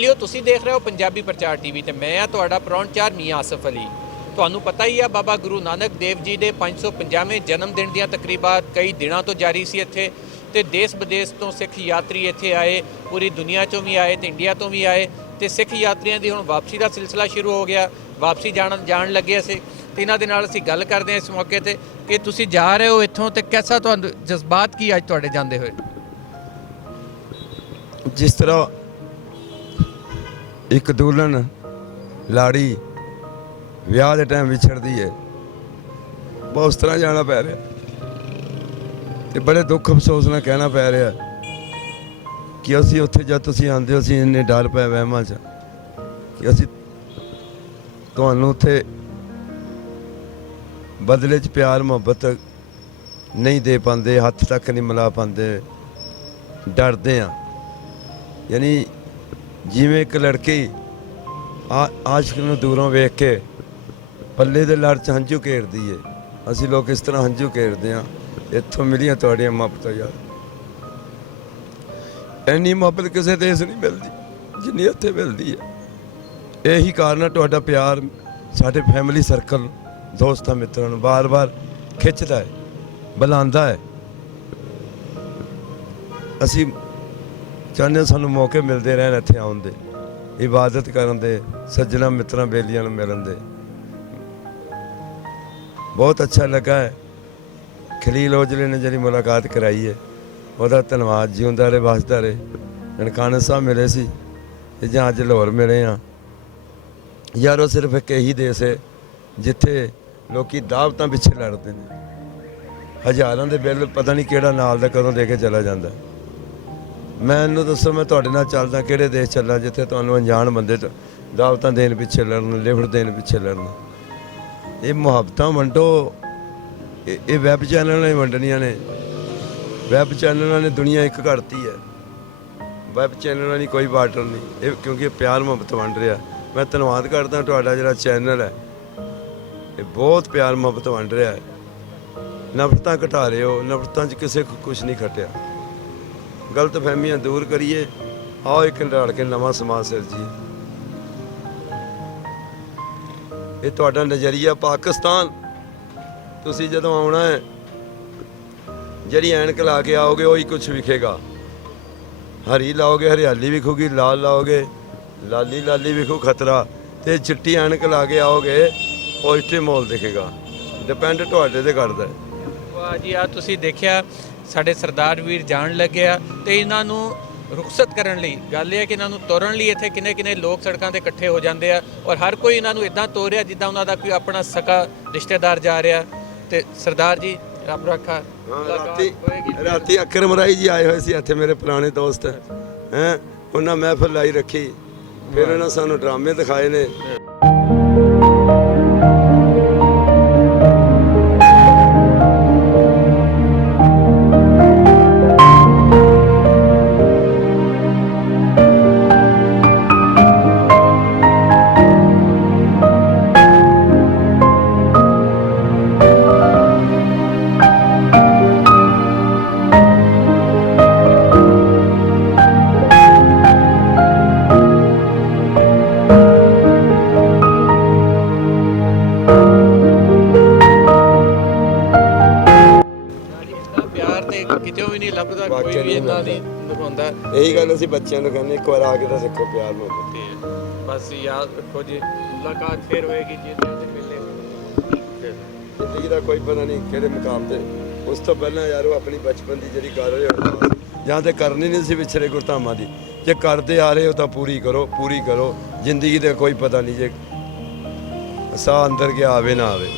बेलियो तुसी देख रहे हो पंजाबी प्रचार टीवी ते मैं तुहाडा परौणचार मियाँ आसिफ अली। ਤੁਹਾਨੂੰ पता ही है बाबा गुरु नानक देव जी के 550वें जन्म दिन ਦੀਆਂ तकरीबात कई दिनों तो जारी सी ਇੱਥੇ ਤੇ देश विदेश तो सिख यात्री ਇੱਥੇ आए, पूरी दुनिया चों भी आए तो इंडिया तो भी आए तो सिख यात्रियों की हुण वापसी का सिलसिला शुरू हो गया। वापसी जान लगे असीं ते इन्हां दे नाल असीं गल करदे हां इस मौके ते कि तुसीं जा रहे हो इत्थों ते कैसा तुहानूं जज्बात की अज तुहाडे जांदे होए? जिस तरह एक दुल्हन लाड़ी ਵਿਆਹ ਦੇ ਟਾਈਮ ਵਿਛੜਦੀ ਹੈ, ਬਹੁਤ ਉਸ ਤਰ੍ਹਾਂ ਜਾਣਾ ਪੈ ਰਿਹਾ ਤੇ ਬੜੇ ਦੁੱਖ ਅਫਸੋਸ ਨਾਲ ਕਹਿਣਾ ਪੈ ਰਿਹਾ ਕਿ ਅਸੀਂ ਉੱਥੇ ਜਦ ਤੁਸੀਂ ਆਉਂਦੇ ਹੋ ਅਸੀਂ ਇੰਨੇ ਡਰ ਪਏ ਵਹਿਮਾਂ 'ਚ ਕਿ ਅਸੀਂ ਤੁਹਾਨੂੰ ਉੱਥੇ ਬਦਲੇ 'ਚ ਪਿਆਰ ਮੁਹੱਬਤ ਨਹੀਂ ਦੇ ਪਾਉਂਦੇ, ਹੱਥ ਤੱਕ ਨਹੀਂ ਮਿਲਾ ਪਾਉਂਦੇ, ਡਰਦੇ ਹਾਂ। ਯਾਨੀ ਜਿਵੇਂ ਇੱਕ ਲੜਕੀ ਆਸ਼ਿਕ ਨੂੰ ਦੂਰੋਂ ਵੇਖ ਕੇ ਪੱਲੇ ਦੇ ਲੜ 'ਚ ਹੰਝੂ ਘੇਰਦੀ ਏ, ਅਸੀਂ ਲੋਕ ਇਸ ਤਰ੍ਹਾਂ ਹੰਝੂ ਘੇਰਦੇ ਹਾਂ। ਇੱਥੋਂ ਮਿਲੀਆਂ ਤੁਹਾਡੀਆਂ ਮੁਹੱਬਤਾਂ ਯਾਰ, ਇੰਨੀ ਮੁਹੱਬਤ ਕਿਸੇ ਦੇਸ਼ ਨਹੀਂ ਮਿਲਦੀ ਜਿੰਨੀ ਇੱਥੇ ਮਿਲਦੀ ਹੈ। ਇਹੀ ਕਾਰਨ ਹੈ ਤੁਹਾਡਾ ਪਿਆਰ ਸਾਡੇ ਫੈਮਿਲੀ ਸਰਕਲ ਦੋਸਤਾਂ ਮਿੱਤਰਾਂ ਨੂੰ ਬਾਰ-ਬਾਰ ਖਿੱਚਦਾ ਹੈ, ਬੁਲਾਉਂਦਾ ਹੈ। ਅਸੀਂ ਚਾਹੁੰਦੇ ਹਾਂ ਸਾਨੂੰ ਮੌਕੇ ਮਿਲਦੇ ਰਹਿਣ ਇੱਥੇ ਆਉਣ ਦੇ, ਇਬਾਦਤ ਕਰਨ ਦੇ, ਸੱਜਣਾ ਮਿੱਤਰਾਂ ਬੇਲੀਆਂ ਨੂੰ ਮਿਲਣ ਦੇ। बहुत अच्छा लगा है। खलील औजले ने जी मुलाकात कराई है, वह धन्यवाद। जिंदा रहे वसदा रहे। ननकाना साहब मिले सी ਜਾਂ ਅੱਜ ਲਾਹੌਰ मिले हाँ यार। वो सिर्फ एक यही देश है जिथे लोग दावतां पिछे लड़ते हैं, हज़ारां दे बिल पता नहीं किहड़ा नाल दा कदों दे के चला जाता। मैनूं दसो मैं तुहाडे नाल चलदा किहड़े देश चलां जिथे तुहानूं अनजान बंदे दावतां देण पिछे लड़न, लिफट देण पिछे लड़न। ये मुहब्बतां वंडो, ये वैब चैनल ने वंडनियां ने। वैब चैनल ने दुनिया एक करती है, वैब चैनल की कोई बार्डर नहीं ये, क्योंकि प्यार मुहब्बत वंड रहा। मैं धन्यवाद करदा तुहाडा जिहड़ा चैनल है, ये बहुत प्यार मुहब्बत वंड रहा है। नफरतां घटा रहे हो, नफरतां च किसी को कुछ नहीं खटिया। गलत फहमियां दूर करिए, आओ एक रल के नवां समाज सिरजीए। ਇਹ ਤੁਹਾਡਾ ਨਜ਼ਰੀਆ ਪਾਕਿਸਤਾਨ, ਤੁਸੀਂ ਜਦੋਂ ਆਉਣਾ ਹੈ ਜਿਹੜੀ ਐਨਕ ਲਾ ਕੇ ਆਓਗੇ ਉਹੀ ਕੁਛ ਵਿਖੇਗਾ। ਹਰੀ ਲਾਓਗੇ ਹਰਿਆਲੀ ਵਿਖੂਗੀ, ਲਾਲ ਲਾਓਗੇ ਲਾਲੀ ਵਿਖੂ ਖਤਰਾ, ਤੇ ਚਿੱਟੀ ਐਨਕ ਲਾ ਕੇ ਆਓਗੇ ਪੋਜ਼ਿਟਿਵ ਮਾਹੌਲ ਦਿਖੇਗਾ। ਡਿਪੈਂਡ ਤੁਹਾਡੇ ਤੇ ਕਰਦਾ। ਵਾਹ ਜੀ, ਆ ਤੁਸੀਂ ਦੇਖਿਆ ਸਾਡੇ ਸਰਦਾਰ ਵੀਰ ਜਾਣ ਲੱਗਿਆ ਤੇ ਇਹਨਾਂ ਨੂੰ रुखसत करने लई गल है कि इन्हों तुरन लई इत्थे किन्ने किन्ने लोग सड़कों पर इकट्ठे हो जाते हैं और हर कोई इन्हों इदां तोर रहा जिद्दां उन्हां दा कोई अपना सका रिश्तेदार जा रहा। तो सरदार जी रब रखा। राती अकरम राई जी आए हुए सी इत्थे, मेरे पुराने दोस्त हैं, उन्हें महफिल लाई रखी, फिर उन्हें सानू ड्रामे दिखाए ने। यही गल असीं बच्चों को कहने, एक बार आके तो सीखो प्यार मुहब्बत। बस याद रखो जी, मुलाकात फिर होएगी जी, मिलने जिंदगी का कोई पता नहीं किहड़े मुकाम ते। उस तो पहला यार वो अपनी बचपन की जी कर रहे हो ਜਾਂ तो करनी नहीं सी पिछले गुरधामां की, जे करते आ रहे हो तो पूरी करो। जिंदगी का कोई पता नहीं जे साह अंदर के आवे ना आवे।